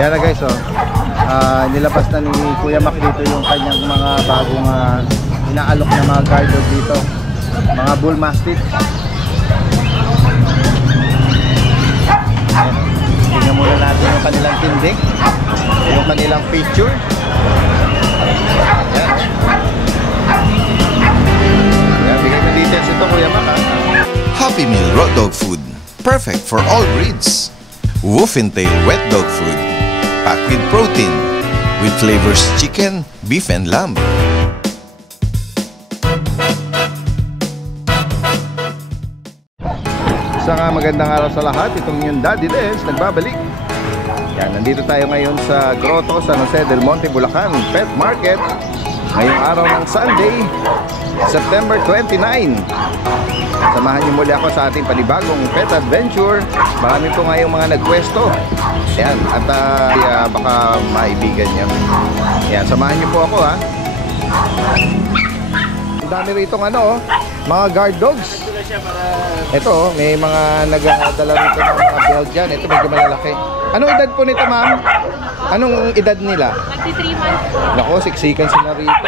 Ayan na guys, oh. Nilabas na ni Kuya Mac dito yung kanyang mga bagong inaalok na mga guard dog dito. Mga bull mastiff. Ayan. Tingnan muna natin yung kanilang tindig, yung kanilang feature. Ayan. Ayan, bigay mo details ito Kuya Mac, ha? Happy Meal Raw Dog Food. Perfect for all breeds. Wolf and Tail Wet Dog Food. Packed with protein. With flavors chicken, beef, and lamb. Isang magandang araw sa lahat. Itong yung Daddy Des nagbabalik. Yan, nandito tayo ngayon sa Grotto, San Jose del Monte, Bulacan Pet Market. Ngayong araw ng Sunday, September 29. Samahan niyo muli ako sa ating panibagong pet adventure. Marami po ngayong mga nagpwesto. Ayan, at baka maibigan niyo. Ayan, samahan niyo po ako, ha. Ang dami rito mga guard dogs. Ito, may mga nagdala rito ng mga Belgian. Ito, medyo malalaki. Anong edad po nito, ma'am? Anong edad nila? 23 months po. Nako, siksikan sila rito.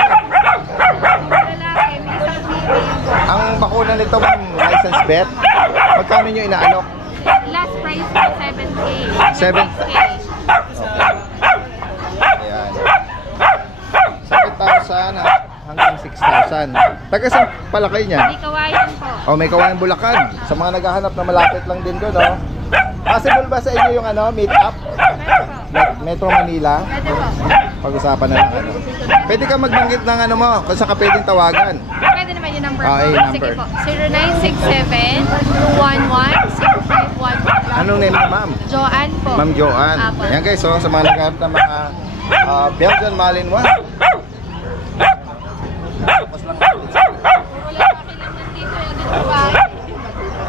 Ang bakuna nito, ma'am, license vet. Magkano nyo inaalok? Last price po, 7K. 7K. Okay. Ayan. 7,000 hanggang 6,000. Taga saan pala kayo niya? May kawayan po. Oh, may Kawayan, Bulacan. Sa mga naghahanap na malapit lang din doon, oh. Possible ba sa inyo yung meet up? Pwede po. Metro Manila? Pwede po. Pag-usapan na lang Pwede ka magbanggit ng mo, kung saan ka pwedeng tawagan. Pwede naman yung number Ah, po. eh, number. Sige po. 0967-211-0511. Anong name mo, ma'am? Joanne po. Ma'am Joanne. Apo. Ayan guys, oh, sa mga naghahanap ng mga Belgian Malinois. Tapos lang natin. Wala pa kailangan dito.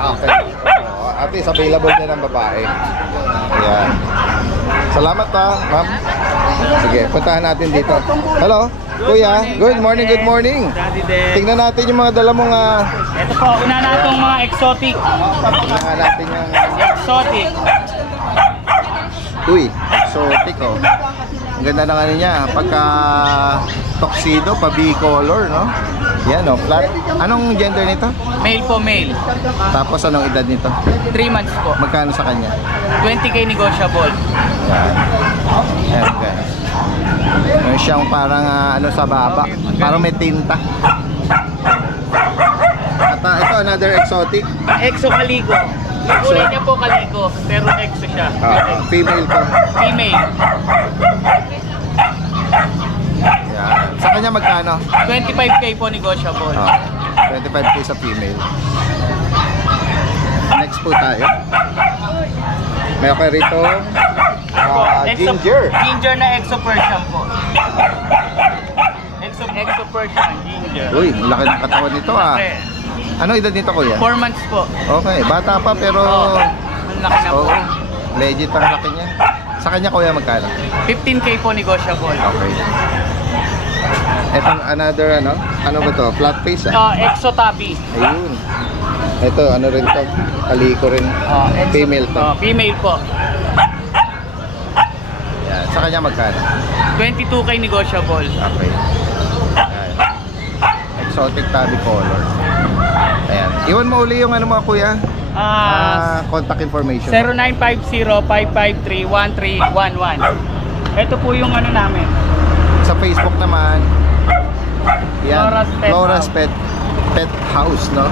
Okay. At least available din ang babae. Ayan. Salamat ma'am. Sige, puntahan natin dito. Hello, Kuya. Good morning, good morning. Tingnan natin yung mga dala mong Ito po, una na itong mga exotic. tingnan natin yung Exotic. uy, exotic, oh. Ang ganda ng niya, pagka tuxedo, pa B-color, no? Yan, oh, flat. Anong gender nito? Male po, male. Tapos anong edad nito? 3 months po. Magkano sa kanya? 20K negotiable. Yan. Ayan guys. Meron siyang parang sa baba. Parang may tinta. At ito another exotic. Exo Calico. Kulay niya po Calico, pero exo siya. Female to. Female. Yan. Sa kanya magkano? 25K po negotiable. 25K sa female. Next po tayo. May okay rito. Ginger. Ginger na exo Persian po. Exo Persian, ginger. Uy, ang laki ng katawan nito Ano edad nito kuya? 4 months po. Okay, bata pa pero Ang laki na po. oo, legit ang laki niya. Sa kanya kuya magkano? 15K po negotiable. Okay. Etong another ano ba to? Flat face Exo Tabby. Ayun. Ito ano rin to? Kaliko rin. Female to. Female po. Yan. Sa kanya magkano? 22K negotiable. Okay. Ayan. Exotic tabby color. Ayan. Iwan mo uli yung mga kuya. Contact information. 0950-553-1311. Ito po yung namin. Sa Facebook naman. Yan. Flora's Pet Pet House, no?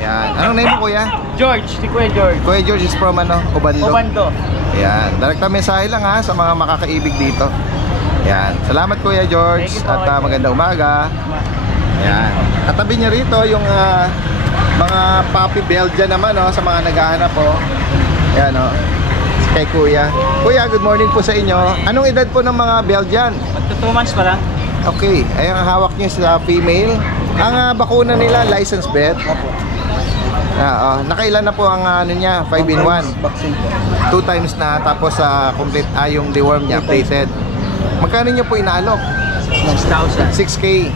Yan. Anong name mo kuya? George, si Kuya George. Kuya George is from Obando. Obando. Ayan. Direkta mensahe lang sa mga makakaibig dito. Ayan. Salamat Kuya George. Thank you po. At magandang umaga. Ayan. Katabi niya rito yung mga puppy Belgian naman sa mga naghahanap po. Ayan kay Kuya. Kuya, good morning po sa inyo. Anong edad po ng mga Belgian? Magto 2 months pa lang. Okay. Ayan ang hawak niyo sa female. Ang bakuna nila, license vet. Nakailan na po ang niya? 5-in-1. 2 times na. Tapos complete yung deworm niya, plated. Magkano niyo po inaalok? 6,000. 6K.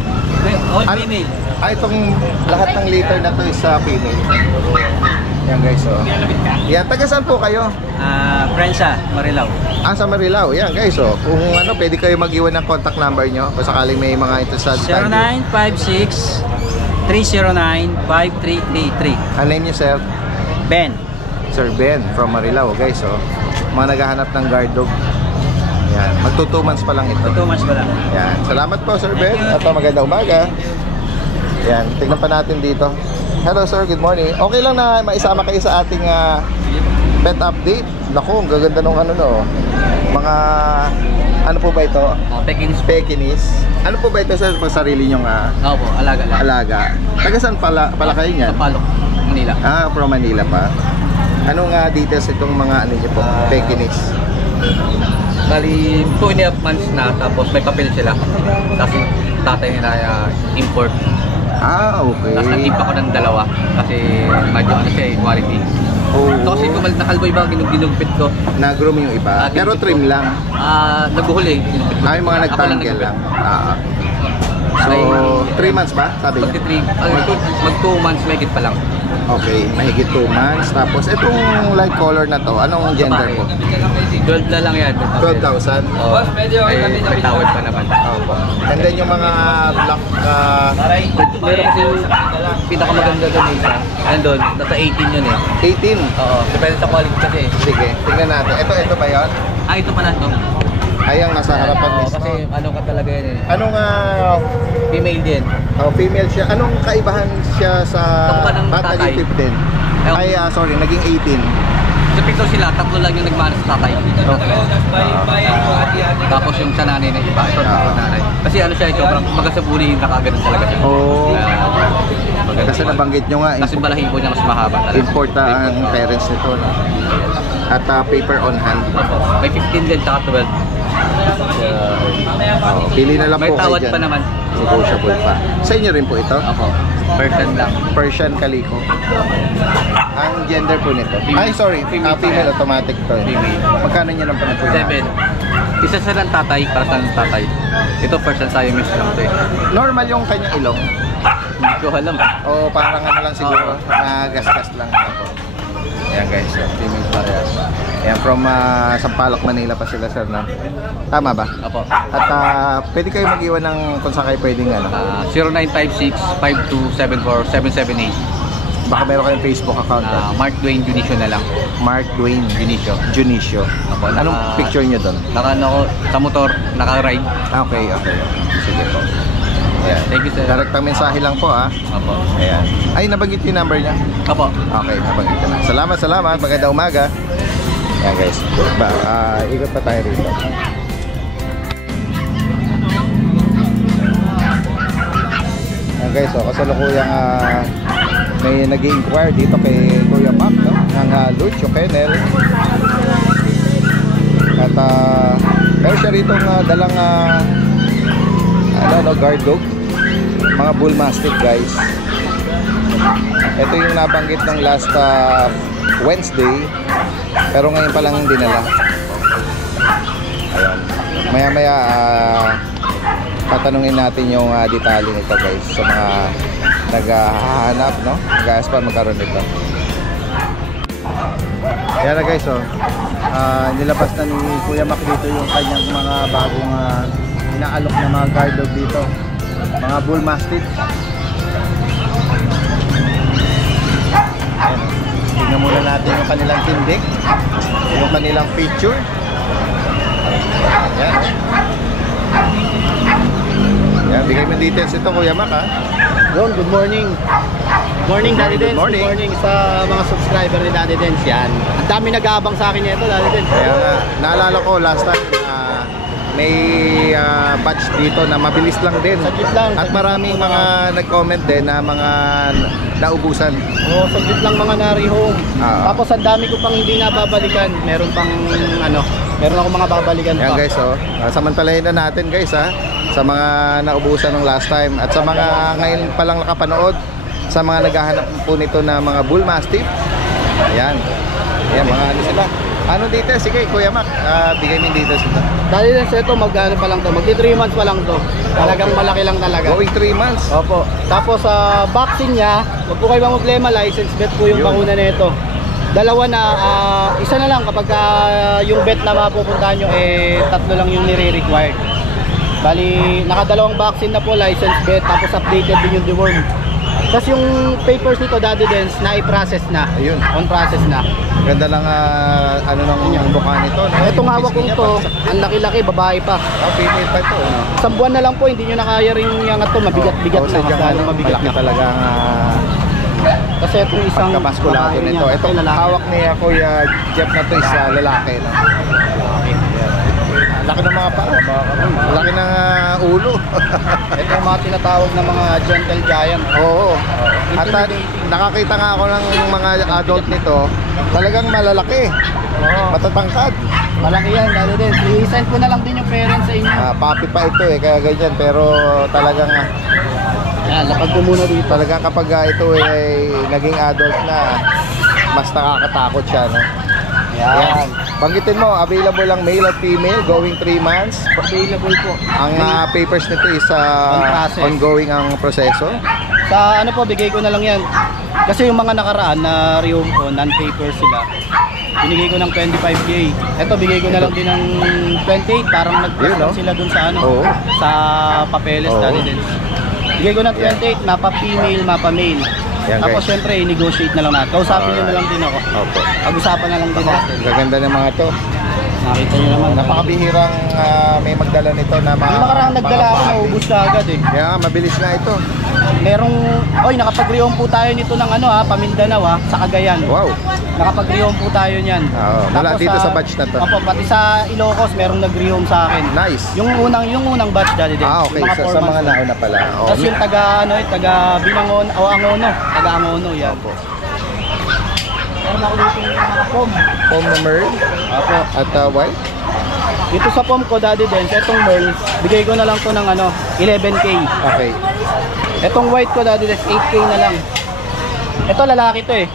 All female. Itong lahat ng liter na to is sa female. Yan guys, oh. Yan, taga saan po kayo? Prensa, Marilao. Sa Marilao. Yan guys, oh. Kung ano, pwede kayo mag-iwan ng contact number nyo kung sakaling may mga interested tayo. 0956-309-5333. Ang name nyo, sir? Ben. Sir Ben from Marilao, guys, oh. Mga naghahanap ng guard dog. Yan, magto 2 months pa lang ito. 2 months pa lang. Yan, salamat po, Sir Ben. Thank you. At magandang umaga. Yan, tignan pa natin dito. Hello, sir, good morning. Okay lang na maisama kayo sa ating pet update. Naku, ang gaganda nung ano, no. Mga, ano po ba ito? Pekins. Pekinis. Ano po ba ito, sir, pang sarili nyong Opo, alaga lang. alaga? Taga saan pala kayo niyan? Sa Palok, Manila. From Manila pa. Anong details itong mga ano niyo po? Pekinis. Bali, 2.5 months na, tapos may papel sila. Tapos yung tatay nila import. Okay. Tapos nag-impa ko ng 2 kasi medyo ano siya, quality. Oh. Ito kasi kumalit na kalbo iba, ginugpit ko. Na-groom yung iba. Pero trim lang. Naguhuli, ginugpit ko. Yung mga nagtanggel lang. So, 3 months ba? Sabi niya? Mag 2 months, may pa lang. Okay, mahigit 2 months. Tapos, itong light color na to, anong gender po? 12 na lang yan. 12,000. Oo. May tawad pa naman. And then yung mga black, Meron kasi pinakamaganda doon isa. Nandun, nasa 18 yun eh. 18. Oo. Depende sa quality kasi eh. Sige, tingnan natin. Ito ba yun? Ito pala ito. Ayang nasa harapan Oo, mismo. kasi ano ka talaga yan eh. Anong Female din. female siya? Anong kaibahan siya sa Kamukha ng bata tatay. yung 15? Ay, sorry, naging 18. Sa picture sila, 3 lang yung nagmana sa tatay. Tapos yung sa nanay na iba, ito sa nanay. Kasi ano siya, sobrang magasabuli yung nakaganon talaga siya. Oh. Maganda Kasi siya. nabanggit nyo nga, Kasi balahibo niya mas mahaba talaga. import ang parents nito. No? At paper on hand. May 15 din, tsaka 12. Pili na lang May po kayo tawad dyan. pa naman. Negotiable pa. Sa inyo rin po ito? Ako, person lang. Persian Calico. Ang gender po nito? Ay, sorry. Female automatic to. Female. Magkano nyo lang pa na po? 7. Isa sa lang tatay, para sa lang tatay. Ito person Siamese lang to eh. Normal yung kanyang ilong? Hindi ko alam. O parang ano lang siguro? Gas-gas lang na po. Ayan guys, so, female parehas. Ayan, from Sampaloc, Manila pa sila, sir, no? Tama ba? Apo. At pwede kayo mag-iwan ng kung saan kayo pwedeng ano? 0956-5274-778. Baka meron kayong Facebook account. Mark Dwayne Junicio na lang. Mark Dwayne Junicio. Junicio. Apo, Anong picture nyo doon? Naka ako sa motor, naka-ride. Okay. Sige po. Ayan. Thank you, sir. Direktang mensahe lang po, Apo. Ayan. Ay, nabanggit yung number niya? Apo. Okay, nabanggit ko na. Salamat. Magandang umaga. Ayan guys. Ikot pa tayo rito. Ayan guys, kasalukuyang may nag-i-inquire dito kay Kuya Mac, no? Ng Lucho Kennel. At meron siya rito dalang guard dog, mga bull mastiff guys. Ito yung nabanggit ng last Wednesday, pero ngayon pa lang dinala. Ayan, maya tatanungin natin yung detalye nito guys sa mga naghahanap, no? Guys, pa magkaroon nito. Kaya na guys, nilabas na ni Kuya Mac dito yung kanyang mga bagong inaalok na mga guard dog dito, mga bull mastiff. Tingnan muna natin yung kanilang tindig, yung kanilang feature. Yan. Yan, bigay mo details ito, Kuya Mac, ha? Good morning. Morning, Daddy Dance. Good morning. Good morning sa mga subscriber ni Daddy Dance yan. Ang dami nag-aabang sa akin nito, Daddy Dance. Kaya nga, naalala ko last time may batch dito na mabilis lang din. Saglit lang. At maraming mga nag-comment din na mga naubusan. Saglit lang mga nari-home. Tapos ang dami ko pang hindi nababalikan. Meron ako mga babalikan Yan pa. guys, samantalahin na natin guys, ha, sa mga naubusan ng last time. At sa mga ngayon palang nakapanood, sa mga naghahanap po nito na mga bull mastiff. Ayan, mga ano sila, Ano dito? Sige, Kuya Mac, bigay mo yung dito sila. Dahil sa ito, mag-ano pa lang to, magti 3 months pa lang to. Talagang malaki lang talaga. Going 3 months. Opo. Tapos sa vaccine niya, wag po kayo problema, license bet po yung Yun. bakuna nito. Dalawa na, isa na lang kapag yung bet na mapupuntahan nyo, 3 lang yung nire-required. Bali, nakadalawang vaccine na po, license bet, tapos updated din yung deworm. Tapos yung papers nito, Daddy Dens, na i-process na. Ayun. On process na. Ganda lang ano nang mukha nito. No? Itong hawak kong to, ang laki-laki, babae pa. Female pa ito. No? Isang buwan na lang po, hindi nyo na kaya rin yung to, mabigat-bigat na. Sadyang Masyadong mabigat malaki na. talaga Kasi itong isang kamaskulado babae nito. niya, Ito, ay lalaki. hawak ni Kuya Jeff na to is lalaki. No? Laki ng mga paa. Laki ng ulo. Ito yung mga tinatawag na mga gentle giant. Oo. At nakakita nga ako ng mga adult nito. Talagang malalaki. Matatangkad. Malaki yan, lalo din. I-send ko na lang din yung parents sa inyo. Papi pa ito kaya ganyan. Pero talagang Yan, lapag ko muna dito. talagang kapag ito ay naging adult na, mas nakakatakot siya. No? Yan. Banggitin mo, available lang male at female, going 3 months. Available po. Ang papers nito is On process. ongoing ang proseso. Sa ano po, bigay ko na lang yan. Kasi yung mga nakaraan na rehome ko, non-paper sila, binigay ko ng 25K. Ito, bigay ko na lang din ng 28. Parang Yun, no? nag-discount sila dun sa ano, Oo. sa papeles Oo. dati din. Bigay ko ng 28, mapa female, mapa male. Yan, Tapos guys. syempre, negotiate na lang natin. Kausapin nyo na lang din ako. Opo. Pag-usapan na lang din natin. Gaganda ng mga to. Nakita nyo naman. Napakabihirang may magdala nito na mga Yung nakarang nagdala ako, mga naubos na agad eh. Kaya nga, mabilis na ito. Merong, nakapag-rehome po tayo nito ng Pamindanao sa Cagayan. Wow. Nakapag-rehome po tayo niyan. Oo, mula Tapos dito sa batch na to. Opo, pati sa Ilocos merong nag-rehome sa akin. Nice. Yung unang batch dati din. Okay. Yung mga Sa 4 mga months. nauna pala. Oo. Tapos yung taga Binangon o Angono, taga Angono yan. Opo. Meron ako dito yung mga pom. Pom na Merl Opo. at white. Dito sa pom ko Daddy Dens, etong Merl, bigay ko na lang to ng 11K. Okay. Etong white ko Daddy Dens, 8K na lang. Ito lalaki to eh.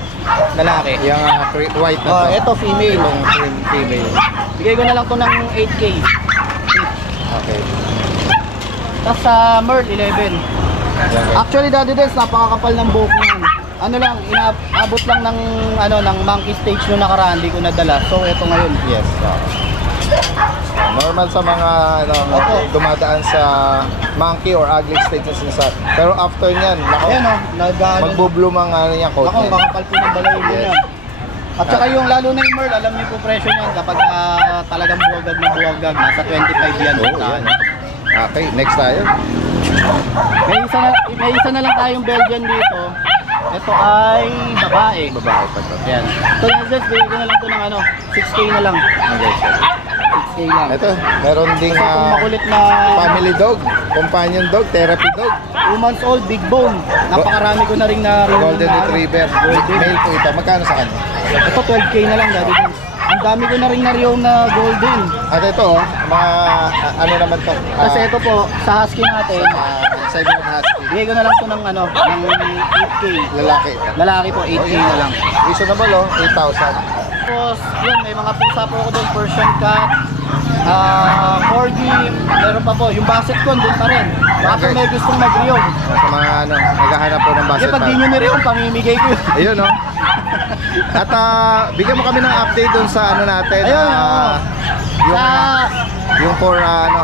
Lalaki. Yung white na to. Ito female. Itong female. Bigay ko na lang to ng 8K. Okay. Tapos sa Merl, 11. Yan, guys. Actually, Daddy Des, napakakapal ng buhok niyan. Ano lang, inaabot lang ng monkey stage nung nakaraan, hindi ko nadala. So, ito ngayon. Yes. Normal sa mga Opo. dumadaan sa monkey or ugly stage na sinasabi. Pero after nyan, Ayan magbubloom ang yan, coat Ako, niyan. makapal po ng balay Yes. niyan. At saka yung lalo na yung Merl, alam niyo po presyo niyan kapag talagang buwagag na buwagag, nasa 25 yan. Oo, yan. Okay, next tayo. May isa na lang tayong Belgian dito. Ito ay babae. Babae pa to. Ayan. Ito na just, bigay ko na lang ito ng 6K na lang. Okay, sir. 6K lang. Ito, meron ding Ito kung makulit na family dog, companion dog, therapy dog, 2 months old, big bone. Napakarami ko na rin na golden retriever. Golden. Male po ito. Magkano sa kanya? Ito 12K na lang, Daddy Dens. Ang dami ko na rin na-rehome na golden. At ito, mga ano naman to? Kasi ito po, sa husky natin, Siberian Husky. bigay ko na lang ito ng 8K. Lalaki. Lalaki po, 8K na lang. Reasonable, 8,000. Tapos, yun, may mga pusa po ako doon, Persian cat, Corgi, meron pa po. Yung basset ko, doon pa rin. Baka Okay. may gustong mag-rehome. Sa mga naghahanap po ng Kasi basset pag di nyo ni-rehome, pamimigay ko yun. Ayun, no? At bigyan mo kami ng update dun sa ano natin. Ayun, yung, Sa, for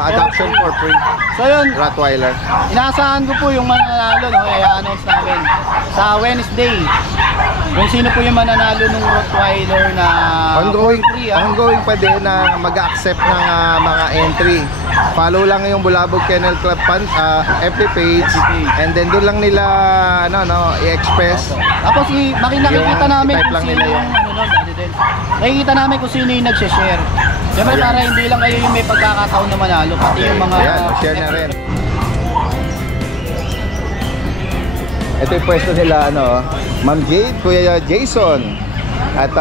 adoption for free. so yun, Rottweiler. inaasahan ko po yung mananalo, no? I-announce namin sa Wednesday. Kung sino po yung mananalo ng Rottweiler na Ongoing, free, ongoing pa din na mag-accept ng mga entry. Follow lang yung Bulabog Kennel Club FB page, and then doon lang nila i-express. Tapos nakikita Yung namin type kung lang sino nila yung yun. Daddy Dens. Nakikita namin kung sino yung nag-share. Siyempre Ayan. para hindi lang kayo yung may pagkakataon na manalo, pati yung mga Ayan, share na rin. Ito yung pwesto nila, Ma'am Jade, Kuya Jason. At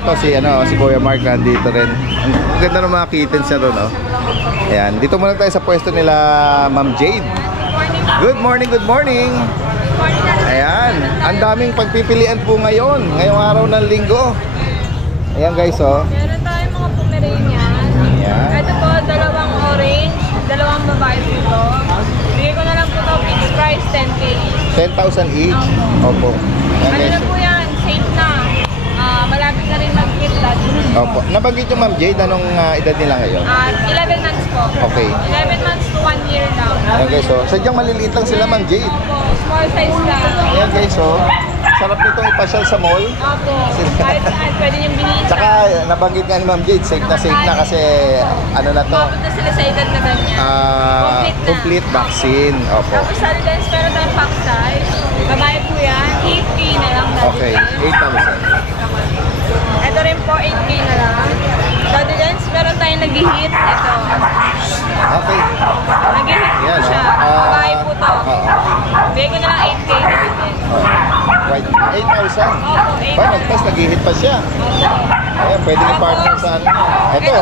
ito si Kuya Mark nandito rin. Ang ganda ng mga kittens niya doon, Ayan, dito muna tayo sa pwesto nila, Ma'am Jade. Good morning, good morning. Ayan, ang daming pagpipilian po ngayong araw ng linggo. Ayan guys, Meron Pomeranian. Yan. Ito po, dalawang orange, dalawang babae po ito. Bigay ko na lang po ito, fixed price, 10K. 10,000 each. Opo. Yan, Ano guys. na po yan, safe na. Malapit na rin mag-hit that. Opo. Nabanggit yung Ma'am Jade, anong edad nila ngayon? 11 months po. Okay. 11 months to 1 year lang. Ayan guys, oh. Sadyang maliliit lang sila, Ma'am Jade. Opo, small size lang. Ayan guys, oh. Sarap nitong ipasyal sa mall. Opo, kahit saan, pwede niyong bilhin. Tsaka nabanggit nga ni Ma'am Jade, safe na kasi ano na to, Umabot na sila sa edad na ganyan. complete vaccine. Opo. Tapos sa dance, pero tayong pack size. Babae po yan, 8K na lang. Okay, 8,000. Ito rin po, 8K na lang. Daddy Dance, meron tayong nag-hit. Ito. Okay. Nag-hit po Yan, siya. oh. Babae po to. Bigay ko na lang 8K na din. Right. 8,000. Opo, 8K. Ba, nagpas, nag-hit pa siya. Ayan, pwede yung partner sa ano. Ito,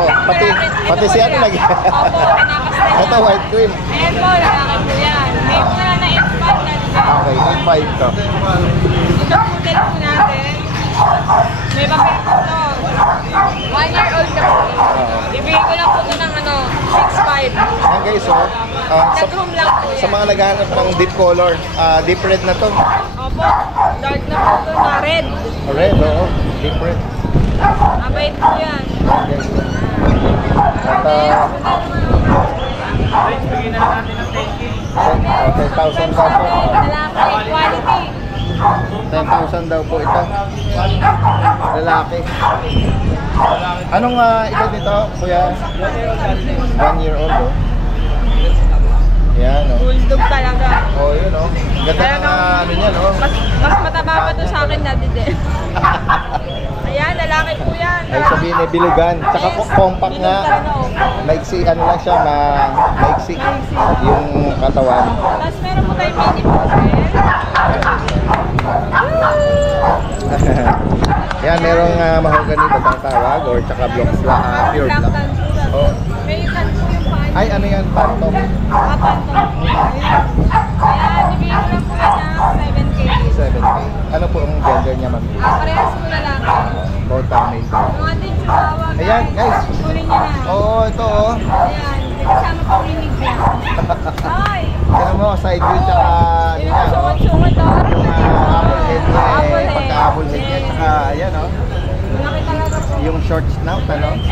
pati si ano nag Opo, pinakas na Ito, yan. white cream. Ayan po, lalaki po yan. Bigay ko na lang na 8.5 na din. Okay, 8,500 to. Ito poodle po natin. May papel po to. 1 year old na po. Ibigay ko lang po ito ng 6.5. Ayan guys, oh. Nag-room lang po yan. Sa mga naghahanap ng deep color, deep red na to. Opo, dark na po ito na red. Red, oo. Deep red. Mabait po yan. Yes. At, Bigyan na lang natin ng 10K. 10,000 daw po. Lalaki, quality. 10,000 daw po ito. Lalaki. Anong edad nito, kuya? 1 year old, oh. Yan, oh. Bulldog talaga. Oh, yun, oh. Ganda ng ano niya, no? Mas mataba pa to sa akin na din. Ayan, lalaki po yan. Ay, sabihin eh, bilugan. Tsaka compact nga. Maiksi, ano lang siya, maiksi. Yung katawan. Tapos meron po tayong mini poodle. Yan, merong mahogany ba ang tawag? Or tsaka pure Black black. tan po. Oh. May tan po yung pan. Ay, ano yan? Phantom. Pantong. Ayan, ibigay ko lang po yan ng 7K. 7K. Ano po ang gender niya, ma'am? Parehas po lalaki. Both male. Mga ating chihuahua, Ayan, guys. Kunin nyo na. Oo, ito, oh. Ayan, kasama po rinig niya. Ay! Tignan mo, side view, tsaka ano Yung yan, oh. sungot-sungot Yung apple head niya, eh. Apple head. Pagka-apple head niya, tsaka, ayan, oh. Malaki talaga po. Yung short snout, ano? 10,000.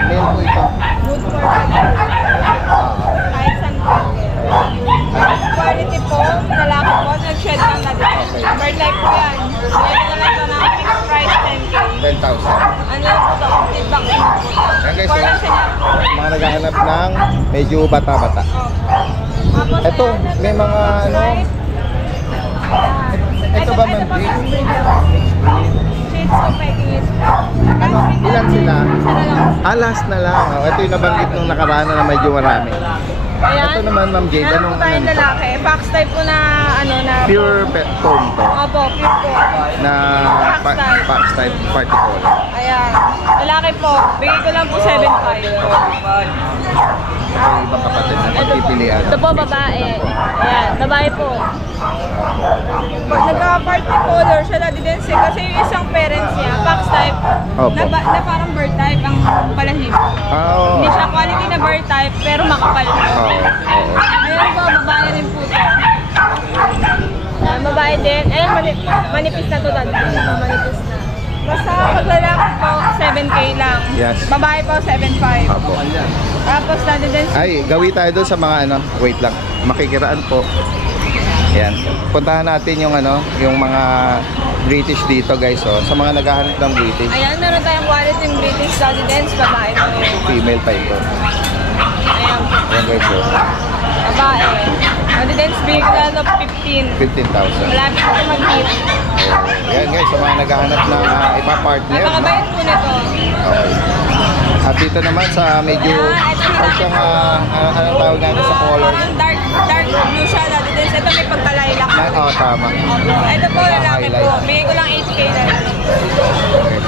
Male po ito. Good for kahit saan pwede. Quality po, lalaki po, nag-shed lang na din. Bird life po yan. Pwede na lang ito ng fixed price 10K. 10,000. Ano lang po ito? Feedback na po ito. Ayan guys, For oh. lang sila. Mga naghahanap ng medyo bata-bata. Tapos Ito, ayan, may mga ano. Ito ba, ma'am? Shades of Peking. Ano, ilan sila? Isa na lang. Last na lang. Oh, ito yung nabanggit nung nakaraan na medyo marami. Ayan. Ito naman, Ma'am Jade, Meron anong po tayong ano? lalaki. Fox type po na Pure pet foam to. Opo, pure po. Na fox type particle. Ayan. Lalaki po. Bigay ko lang po 7.5. May ibang kapatid na pagpipilian. Ito po babae. Ayan, babae po. Pag nagka-party color siya na din kasi yung isang parents niya, fox type, Opo. na parang bird type ang balahibo. Oo. Hindi siya quality na bird type, pero makapal. Oo. Ayun po, babae rin po ito. Ayan, babae din. Ayan, manipis na to dati. Manipis na. Basta pag lalaki po, 7K lang. Yes. Babae po, 7.5. Opo. Tapos dati din Ay, gawi tayo doon sa mga ano, wait lang. Makikiraan po. Yan. Puntahan natin yung ano, yung mga British dito, guys, oh. Sa mga naghahanap ng British, Ayan, meron tayong quality yung British Doddy Dance, babae po. female pa ito. Ayan, Yan, guys, oh. babae. Doddy Dance, big na 15. 15,000. Malapit ko mag-hit. Yan, guys, sa mga naghahanap ng ipa-partner. No? Napakabait po nito. Okay. At dito naman sa medyo, ano siyang, anong tawag natin sa color? Parang dark blue siya, Doddy Dance. Ito may pagkalaylak. Oo, tama. Ito po, lalaki po. Bigay ko lang 8K na lang. Okay.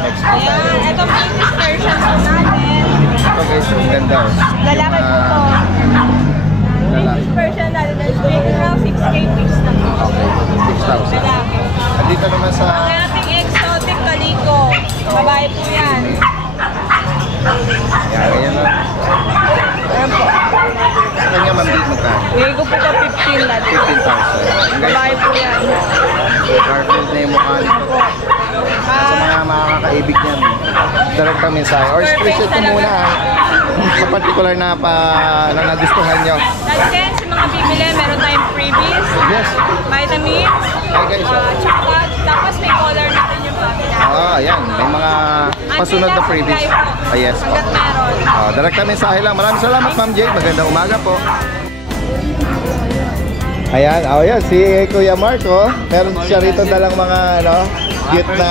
Next po tayo. Ayan, ito British version po natin. Ito, guys, ang ganda. Oh. Lalaki po Yung, to. lalaki. British version natin. Bigay ko lang 6K fix na po. Okay, 6,000. Lalaki. At dito naman sa Ang ating exotic kaliko. Babae po yan. Yan, ganyan na. Ayan po. Sa kanya, ma'am, dito magkano? Bigay ko po ito 15 lahat. 15,000. Babae po yan. Garfield na yung mukha nito. Sa mga makakaibig niyan, direct ang mensahe. Or screenshot ko muna sa particular na na nagustuhan nyo. That's it. Sa mga bibili, meron tayong freebies. Yes. Vitamins. Hi guys. Chocolate. Tapos may color natin yung package. Ayan. May mga pasunod na freebies. Yes. Hanggat meron. Direct ang mensahe lang. Maraming salamat, Ma'am Jay. Magandang umaga po. Ayan, yan, si Kuya Marco. Meron siya rito dalang mga cute na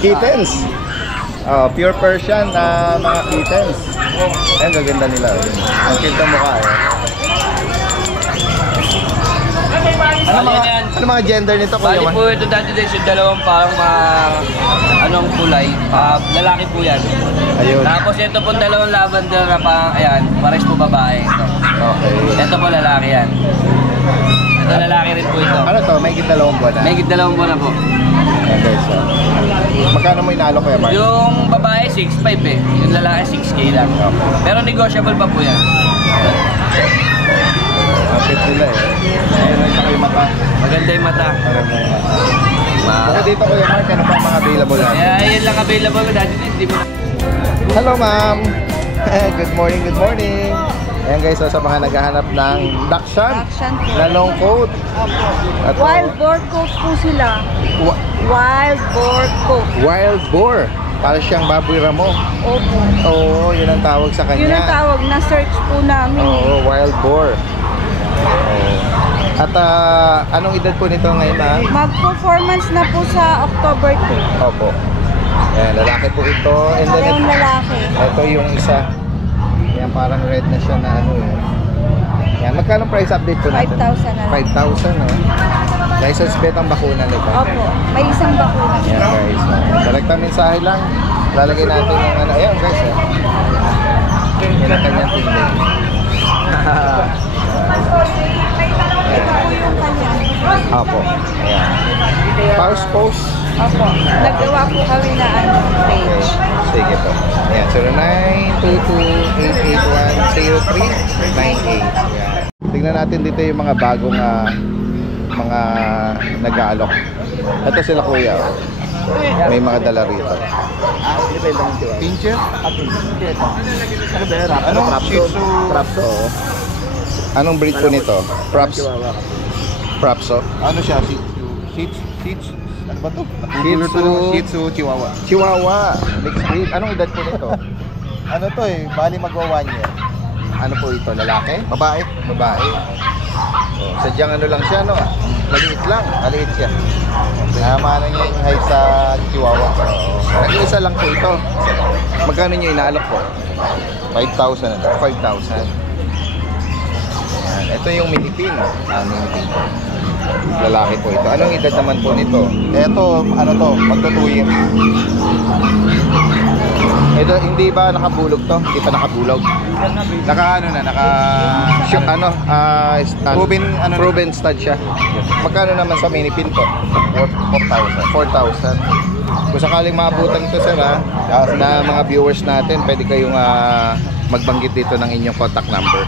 kittens. Pure Persian na mga kittens. Ayan, gaganda nila. Ang cute ng mukha. Ano mga gender nito, Kuya Bali Marco? po ito dati din yung dalawang parang anong kulay. Lalaki po yan. Ayun. Tapos ito po dalawang lavender na parang, ayan, pares po babae ito. Okay. Ito po lalaki yan. Ito lalaki rin po ito. Ano to? May dalawang buwan na? May dalawang buwan na po. Okay, so. Magkano mo inalo, Kuya Marco? Yung babae 6'5 eh. Yung lalaki 6K lang. Pero negotiable pa po yan. Kapit nila Ayun, ito kayo mata. Maganda yung mata. Baka dito, Kuya Mark, ano pa mga available natin? Kaya yan lang available ko dati din. Hindi mo Hello, ma'am. Good morning, good morning. Ayan guys, sa mga naghahanap ng Dachshund na long coat. At, Wild boar coat po sila. Wild boar coat. Wild boar. Para siyang baboy ramo. Opo. Oo, yun ang tawag sa kanya. Yun ang tawag na search po namin. Oo, wild boar. At anong edad po nito ngayon, ma'am? Mag-performance na po sa October 2. Opo. Ayan, lalaki po ito. And then, Parehong lalaki. ito yung isa. Yan, parang red na siya na Yan, magkano price update po natin? 5,000 na lang. 5,000, no? License bet ang bakuna nito. Opo. May isang bakuna. Yan, guys. Direct ang mensahe lang. Lalagay natin yung Ayan, guys. Yan ang kanyang tingin. Opo. Ayan. Post. Opo. Naggawa po kami na page. Sige po. Ayan, 0922-881-0398. Ayan. Tingnan natin dito yung mga bagong mga nag-aalok. Ito sila, Kuya. May mga dala rito. Pincher? Ano ba yun? Anong Shih Tzu? Prapso. Anong breed po nito? Prapso. Ano siya? Shih Tzu? Ano ba to? Shih Tzu, Chihuahua. Chihuahua. Mixed breed. Anong edad po nito? Ano to bali magwa 1 year. Ano po ito? Lalaki? Babae. Babae. Sadyang lang siya, no? Maliit lang. Maliit siya. Namana niya yung height sa Chihuahua. Nag-iisa lang po ito. Magkano nyo inaalok po? 5,000 na. 5,000. Ito yung minipin. Minipin. Lalaki po ito. Anong edad naman po nito? Ito, magto 2 years. Ito, hindi ba nakabulog to? Hindi pa nakabulog. Proven stud siya. Magkano naman sa minipin po? 4,000. Kung sakaling maabutan ito, sir, na mga viewers natin, pwede kayong magbanggit dito ng inyong contact number.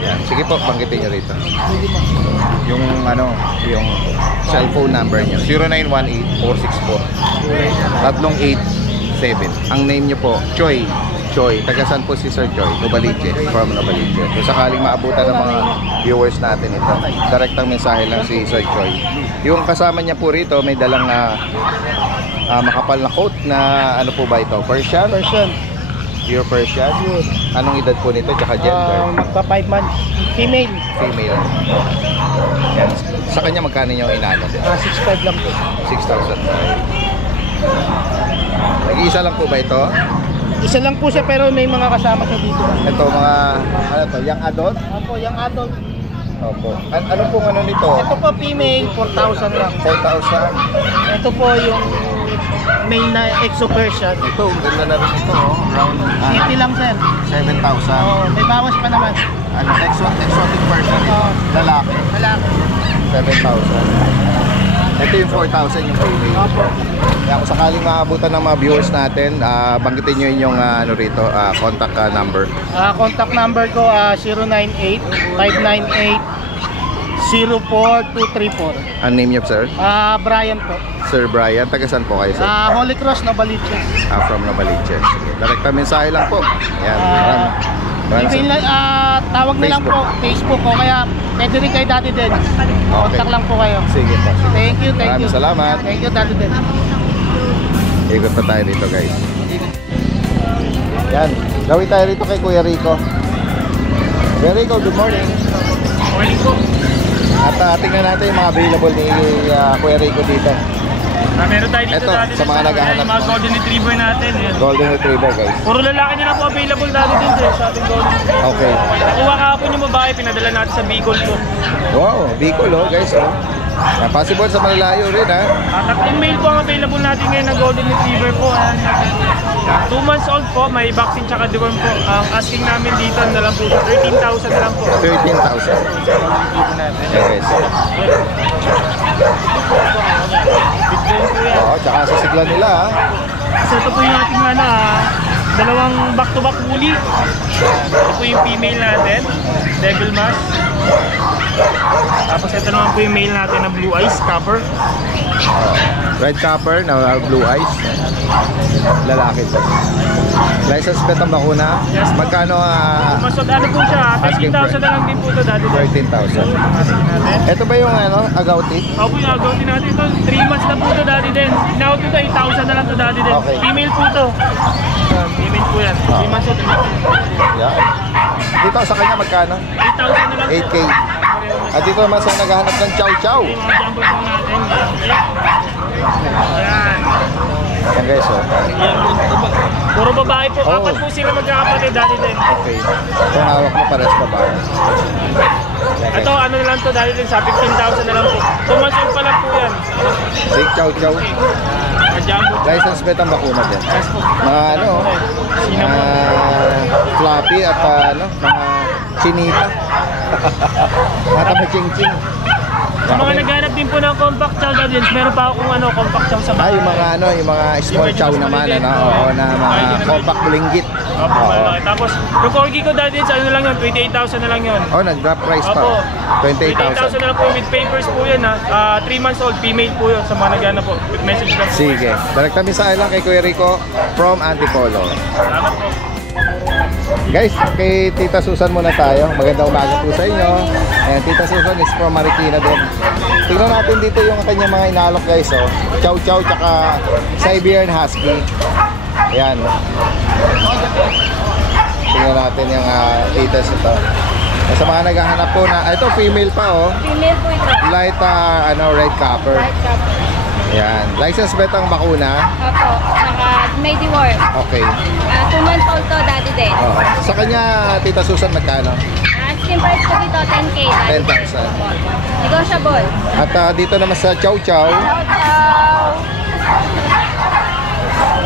Yan. Sige po, banggitin nyo rito. Yung cellphone number nyo. 0918-464-3887. Ang name nyo po, Choi. Tagasan po si Sir Choi, Novaliches, from Novaliches. Kung sakaling maabutan ng mga viewers natin ito, direktang mensahe lang si Sir Choi. Yung kasama niya po rito, may dalang makapal na coat na ano po ba ito? Persian? Pure Persian? Anong edad po nito? Tsaka gender? Magpa 5 months. Female. Yan. Sa kanya magkano niyo inano? 6,500 lang po. 6,000. Nag-iisa lang po ba ito? Isa lang po siya pero may mga kasama siya dito. Ito mga, young adult? Opo, yung adult. Opo. Ano pong ano nito? Ito po female, 4,000 lang. 4,000. Ito po yung male na Exo Persian. Ito, ganda na rin ito, round City lang sir. 7,000. Oh, may bawas pa naman. Exotic version ito. Lalaki. 7,000. Ito yung 4,000 yung female. Opo. Kaya kung sakaling maabutan ng mga viewers natin, banggitin nyo yung ano rito, contact number. Contact number ko 098-598-04234. Ang name nyo, sir? Brian po. Sir Brian, taga saan po kayo, sir? Holy Cross, Novaliches. From Novaliches. Sige, direkta mensahe lang po. Yan, Email na, tawag na lang po, Facebook ko, kaya pwede rin kay Daddy Den. Contact lang po kayo. Sige po. Thank you, thank you. Maraming salamat. Thank you, Daddy Den. Ikot pa tayo dito, guys. Yan, gawin tayo rito kay Kuya Rico. Kuya Rico, good morning. Morning po. At tingnan natin yung mga available ni Kuya Rico dito. Meron tayo dito Ito, dati sa mga naghahanap. Yung mga golden retriever natin. Yan. Golden Retriever, guys. Puro lalaki na lang po available dati din sa ating golden retriever. Okay. Nakuha kahapon yung babae, pinadala natin sa Bicol po. Wow, Bicol, guys, possible sa Malayo rin, Tatlong male po ang available natin ngayon na golden retriever po. 2 months old po, may vaccine tsaka deworm po. Ang asking namin dito na lang po, 13,000 na lang po. 13,000. Yeah, guys. Oo, tsaka sa sigla nila, So ito po yung ating dalawang back-to-back bully. Ito po yung female natin, devil mask. Tapos ito naman po yung male natin na blue eyes, copper. Red copper na blue eyes. Lalaki to. License plate ang bakuna. Yes. Magkano? Masod ano po siya, Asking 13,000 na lang din po ito dati. 13,000. Ito ba yung agouti? Ako po yung agawin natin ito, 3 months na po ito dati din. Now ito 8,000 na lang ito dati din. Okay. Female po ito. Female po yan, 3 months old. Yeah. Dito sa kanya magkano? 8,000 na lang po. 8K. At dito naman sa naghahanap ng chow chow. Yung mga jumbo po natin. Ayan. Yan guys, Puro babae po, Oh. 4 po sila magkakapatid dati din. Okay. Itong hawak mo pares pa ba? Ito ano na lang to dahil din sa 15,000 na lang po. 2 months old pa lang po yan. Big chow chow. Mga jumbo. License plate ang bakuna dyan. Yes po. Mga floppy at mga chinita. Mga tamaching-ching. Sa mga naghanap din po ng compact chow dati, meron pa akong compact chow sa bahay. Yung mga small chow naman, oo, na mga compact linggit. Opo, malaki. Tapos, yung corgi ko dati, sa ano lang yun, 28,000 na lang yun. Oh, nag-drop price pa. Opo. 28,000. 28,000 na lang po with papers po yan ha. 3 months old, female po yun sa mga naghanap po. With message lang po. Sige. Direkta mensahe lang kay Kuya Rico from Antipolo. Salamat po. Guys, kay Tita Susan muna tayo. Magandang umaga po sa inyo. Ayan, Tita Susan is from Marikina din. Tingnan natin dito yung kanyang mga inalok guys. Chow Chow tsaka Siberian Husky. Ayan. Tingnan natin yung Titas ito. Sa mga naghahanap po na, ito female pa Female po ito. Light red copper. Right copper. Ayan. License plate ang bakuna. Opo. Saka may deworm. Okay. 2 months old to dati din. Oo. Sa kanya, Tita Susan, magkano? Asking price ko dito, 10K. 10,000. Negotiable. At dito naman sa Chow Chow, Ciao, ciao.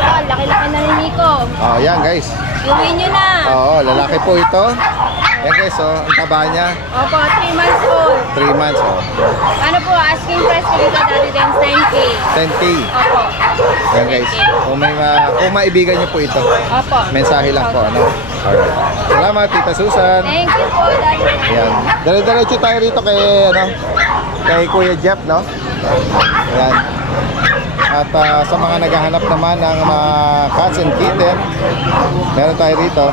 Oh, laki-laki na ni Nico. yan guys. Iuwi nyo na. Oo, lalaki po ito. Yan guys, ang taba niya, Opo, 3 months old. 3 months. Ano po, asking price ko dito dati din, 10K. 10K. Opo. Yan guys. Kung maibigan niyo po ito, Opo. mensahe lang po. Alright. Salamat, Tita Susan. Thank you po, Daddy. Yan. Dire-diretso tayo rito kay Kuya Jeff, no? Yan. At sa mga naghahanap naman ng mga cats and kitten, meron tayo rito.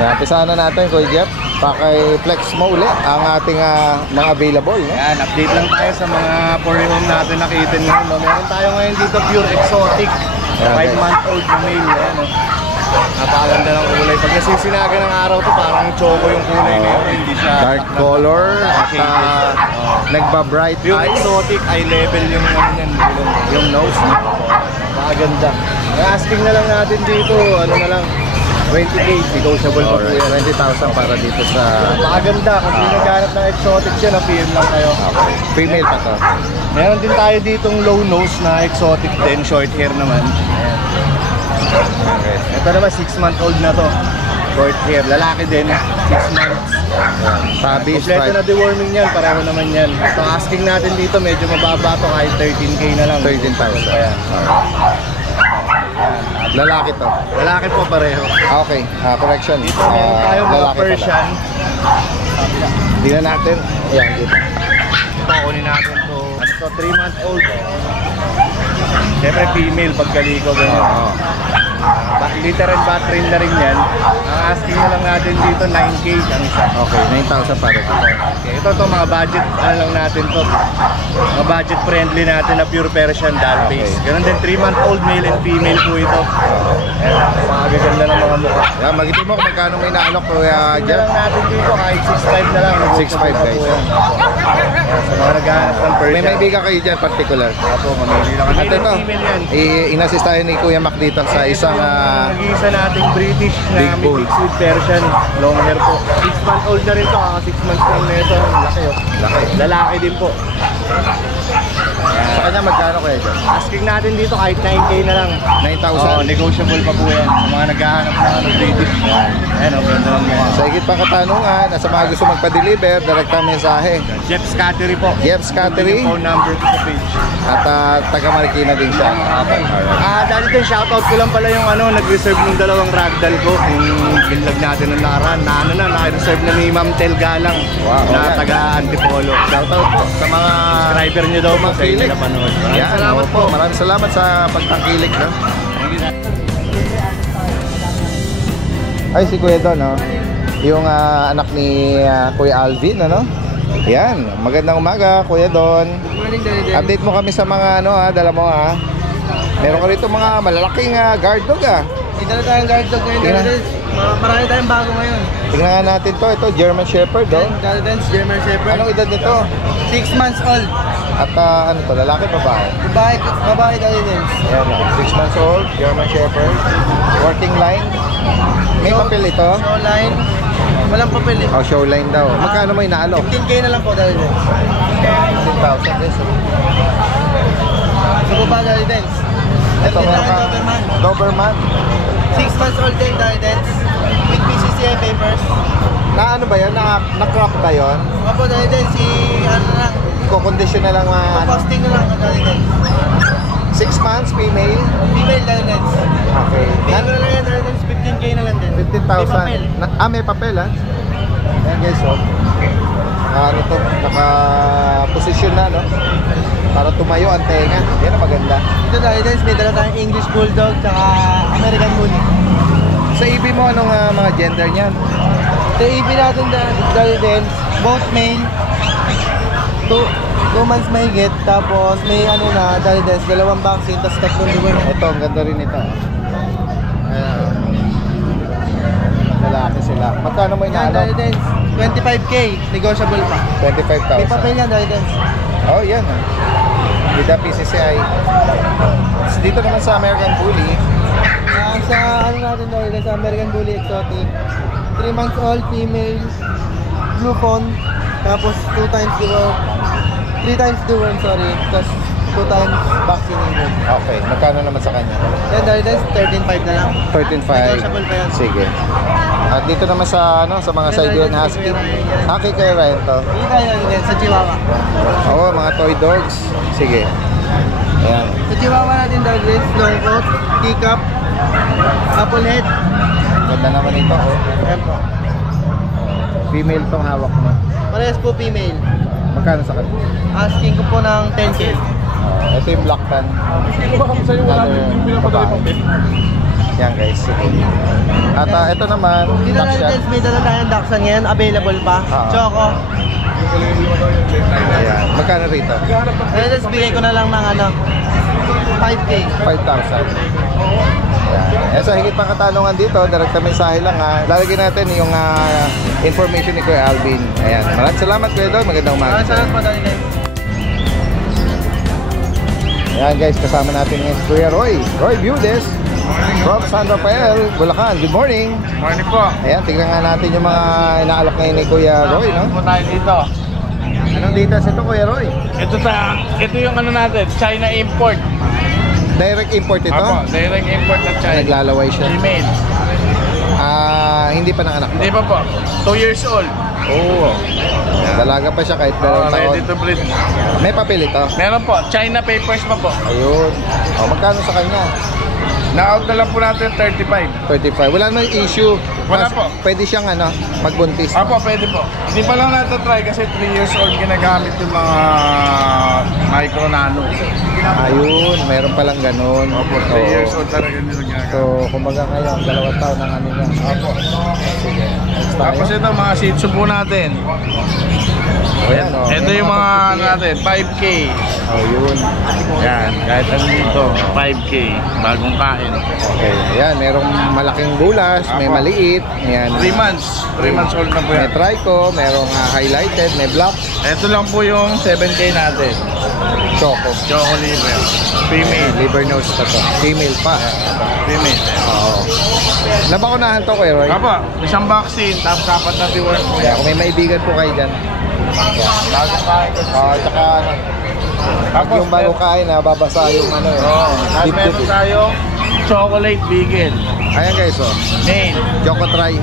Yan, pisahan na natin, Kuya Jeff. Paki-flex mo ulit ang ating mga available. No? Yan, update lang tayo sa mga foreign home natin na kitten ngayon. Meron tayo ngayon dito pure exotic. Yan, 5-month-old na male. Yan, napakaganda ng kulay. Pag nasisinaga ng araw to, parang choco yung kulay na yun. Hindi siya Dark color at nagba-bright pure eyes. exotic, eye level yung Yung nose. napakaganda. Asking na lang natin dito, ano na lang, 20K, negotiable pa po Alright, yan. 20,000 para dito sa Napakaganda, kung sino naghanap ng exotic siya, na-PM lang kayo. female pa to. Meron din tayo ditong low nose na exotic din, short hair naman. Ayan. Okay. Ito naman 6-month-old na to. Short hair. Lalaki din. 6 months. Tabi, Kompleto na stripe. deworming yan. Pareho naman yan. So asking natin dito medyo mababa to kahit 13K na lang. 13,000. Ayan. Lalaki to. Lalaki po pareho. Okay, correction. Dito meron tayo mga lalaki pala. Persian. Tingnan natin. Ayan, dito. Ito, kunin natin to. Ano to, 3 months old. Siyempre female pagkaliko ganyan. Oo. Liter and battery na rin yan. Ang asking na lang natin dito 9K ang isa. Okay, 9,000 para dito. Okay, ito to mga budget ano lang natin to. Mga budget friendly natin na pure Persian doll face. Okay. Ganun din 3 month old male and female po ito. Ayan, mga gaganda ng mga mukha. Yan, magitin mo kung magkano may naalok ko Ito dyan. lang natin dito kahit 6'5 na lang. 6'5 guys. Ayan, sa mga naghahanap ng Persian. May maibigan kayo dyan particular. Apo, mamili lang. At Male ito, and female yan. inassist tayo ni Kuya Mac dito sa isang Nag-iisa nating British na Big bull. mix with Persian. Long hair po. 6 months old na rin to. 6 months lang na ito. Laki oh. laki. Lalaki din po. Sa kanya magkano kaya dyan? Asking natin dito kahit 9K na lang. 9,000. Negotiable pa po yan. Sa mga naghahanap ng British. Ayan o, ganda ng mukha. Sa higit pang katanungan, sa mga gusto magpa-deliver, direktang mensahe. Jeff's Cattery po. Jeff's Cattery. Yung phone number ko sa page. At taga Marikina din siya. Dahil din, shoutout ko lang pala yung nag-reserve ng dalawang ragdoll ko. Yung binlog natin ng nakaraan. Na-reserve na ni Ma'am Tel Galang. Wow, Na yan. taga Antipolo. Shoutout po sa mga Subscriber nyo daw po sa inyo Tangkilik. na panood. Maraming Yan, salamat opo. Maraming salamat sa pagtangkilik. No? Ay, si Kuya Don, no? Yung anak ni Kuya Alvin, ano? Yan, magandang umaga, Kuya Don. Morning, Daddy. Update mo kami sa mga dala mo Meron ka rito mga malalaking guard dog Ito na tayong guard dog ngayon, Tingnan. Daddy. Marami tayong bago ngayon. Tingnan nga natin to, ito German Shepherd, Daddy Dance, German Shepherd. Anong edad nito? 6 months old. At ano to, lalaki babae? Babae, Daddy Dance. Ayan, 6 months old, German Shepherd. Working line. May papel ito? Show line. Walang papel eh. Oh, show line daw. Magkano mo inaalok? 15K na lang po, Daddy Dance. 15,000 pesos. Sa baba, Daddy Dance. Ito, Ito meron ka. Doberman. Doberman. 6 months old din, Daddy Dance. With PCCI papers. Na ano ba yun? Na-crop ba yun? Opo, Daddy Dance. Lang. Kukondisyon na lang mga Posting na lang, Daddy Dance. 6 months, female. Female, Daddy Dance. Okay. Ano na lang yan, Daddy Dance. 15K na lang din. 15,000. May papel Ayan guys, ano to, naka-position na, no? Para tumayo ang tenga. Yan ang maganda. Ito, Daddy Dance. May dala tayong English Bulldog tsaka American Bully. Sa EB mo, anong mga gender niyan? Sa EB natin, Daddy Dance. Both male. 2 months mahigit. Tapos may Daddy Dance. 2 vaccine, tapos 3 deworm. Ito, ang ganda rin ito. Ayan. Lalaki sila. Magkano mo Yan, inaano? Daddy Dance. 25K. Negotiable pa. May 25,000. papel yan, Daddy Dance. Oh, yan With the PCCI. Dito naman sa American Bully, Sa natin, Daddy Dance, sa American Bully Exotic. 3 months old, female. Blue phone. Tapos 2 times deworm. 3 times deworm, sorry. Tapos 2 times vaccinated. okay. Magkano naman sa kanya? Yan, Daddy Dance, 13.5 na lang. 13.5. Negotiable pa yan. Sige. At dito naman sa sa mga Siberian Husky. Kay Kuya Ryan to. Hindi tayo Dance, sa Chihuahua. Oo, mga toy dogs. Sige. Ayan. Sa Chihuahua natin, Daddy Dance, long coat, teacup, apple head. Ganda naman ito. Ayan po. Female tong hawak mo. Parehas po female. Magkano sa kanya? Asking ko po ng 10K. Ito yung black tan. Yan guys. Sige. At ito naman, Dito na Dachshund. Dance, may dala tayong Dachshund ngayon, available pa. Choco. Ayan. Magkano rito? Dance, bigay ko na lang ng 5K. 5,000. Ayan. Sa higit pang katanungan dito, direkta mensahe lang lalagyan natin yung information ni Kuya Alvin. Ayan. Maraming salamat Kuya Don. Magandang umaga. Salamat po, Daddy Dance. Ayan guys, kasama natin ngayon si Kuya Roy. Roy Budes from San Rafael, Bulacan. Good morning. Morning po. Ayan, tignan nga natin yung mga inaalok ngayon ni Kuya Roy, no? Po tayo dito. Anong details ito, Kuya Roy? Ito yung natin, China import. Direct import ito? Apo, direct import ng China. Naglalaway siya. Female. Hindi pa nanganak po. Hindi pa po. 2 years old. Oo. Dalaga pa siya kahit dalawang taon. Ready to breed. May papel ito. Meron po. China papers pa po. Ayun. Magkano sa kanya? Na-out na lang po natin 35. 35. Wala nang issue. Wala po. Pwede siyang magbuntis. Apo, pwede po. Hindi pa lang natin try kasi 3 years old ginagamit yung mga micro nano. Ayun, meron palang ganun. Opo, 3 years old talaga nila ginagamit. So, kumbaga ngayon, 2 taon ng niya. Apo. Sige. Next Tapos ito mga Shih Tzu po natin. Ayan, Ito yung mga natin, 5K. Ayun. Yan, kahit ano dito, 5K, bagong kain. Okay. Ayan, merong malaking bulas, may Apo. maliit. Ayan. 3 months. 3 months old na po May yan. trico, merong highlighted, may black, Ito lang po yung 7K natin. choco. Choco liver. Female. Liver nose pa to. Female pa. Female. Oo. Nabakunahan to, Kuya Roy. Apo, isang vaccine, tapos 4 na deworm po Kaya yan. kung may maibigan po kayo dyan. Bagong kain. Tsaka Tapos, yung bago kain babasa yung Tapos dip meron tayong chocolate vegan. Ayan guys, Male. Choco Try.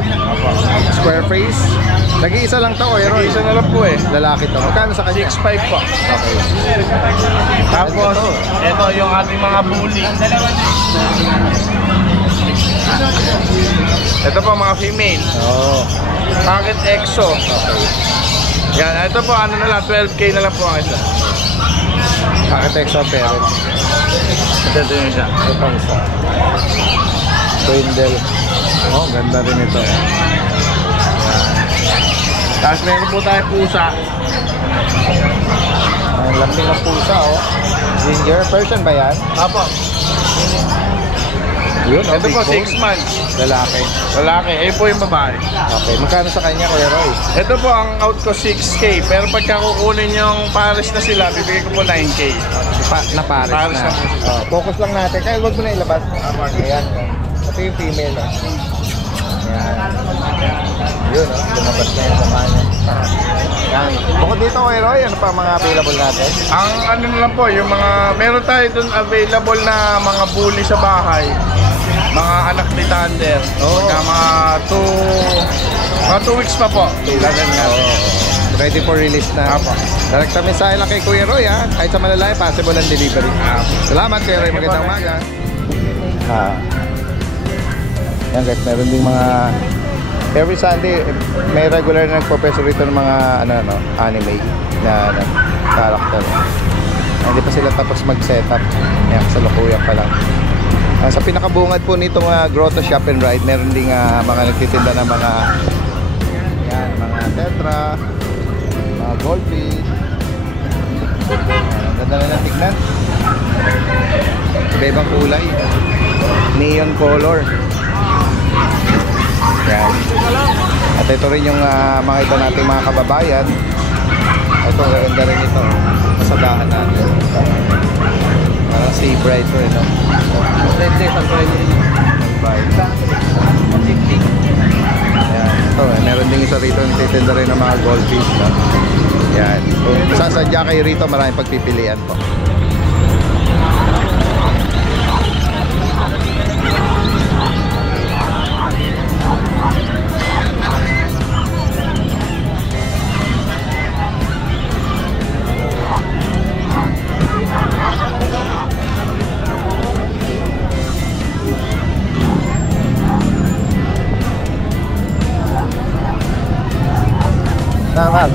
Square face. Nag-iisa lang to, Kuya Roy. Isa na lang po eh. Lalaki to. Magkano sa kanya? 6'5 po. Okay. Tapos, ito yung ating mga bully. Ito po mga female. Oo. Packet EXO. Yan, ito po ano na lang, 12K na lang po ang isa. Architecture parent. Ito yung isa. Ito pang isa. Swindle. Oh, ganda rin ito. Tapos meron po tayo pusa. Ang lambing ng pusa, Ginger. Persian ba yan? Apo. Yun, Ito big po, bone. 6 months. Lalaki. Lalaki. Eh po yung babae. Okay. Magkano sa kanya, Kuya Roy? Ito po ang out ko 6K. Pero pagka kukunin yung pares na sila, bibigay ko po 9K. Na pares Pares na. na. Focus lang natin. Kaya wag mo na ilabas. Ayan. Ito yung female. Ayan. Yun, lumabas na yung mukha niya. Yan. Bukod dito, Kuya Roy, ano pa mga available natin? Ang ano na lang po, yung mga, meron tayo dun available na mga bully sa bahay. Mga anak ni Thunder. Oo. Mga 2 weeks pa po. Ilan nga. Ready for release na. Apo. Direct na mensahe lang kay Kuya Roy, ha? Kahit sa malalaki, possible ang delivery. Salamat, Kuya Roy. Magandang umaga. Yan guys, meron ding mga every Sunday may regular na nagpo-peso rito ng mga anime na character. Hindi pa sila tapos mag-setup. Yan, sa Lukuyan pa lang. Sa pinakabungad po nitong Grotto Shop and Ride, meron ding mga nagtitinda ng mga mga tetra, mga goldfish. Ang ganda na ng tignan. Iba-ibang kulay. Neon color. Yan. At ito rin yung mga iba nating mga kababayan. Ito, ganda rin ito. Kasadahan natin. Parang sea bright to ito. Yan. Ito, meron din isa rito nagtitinda rin ng mga goldfish. No? Yan. Kung sasadya kayo rito, maraming pagpipilian po. Tama.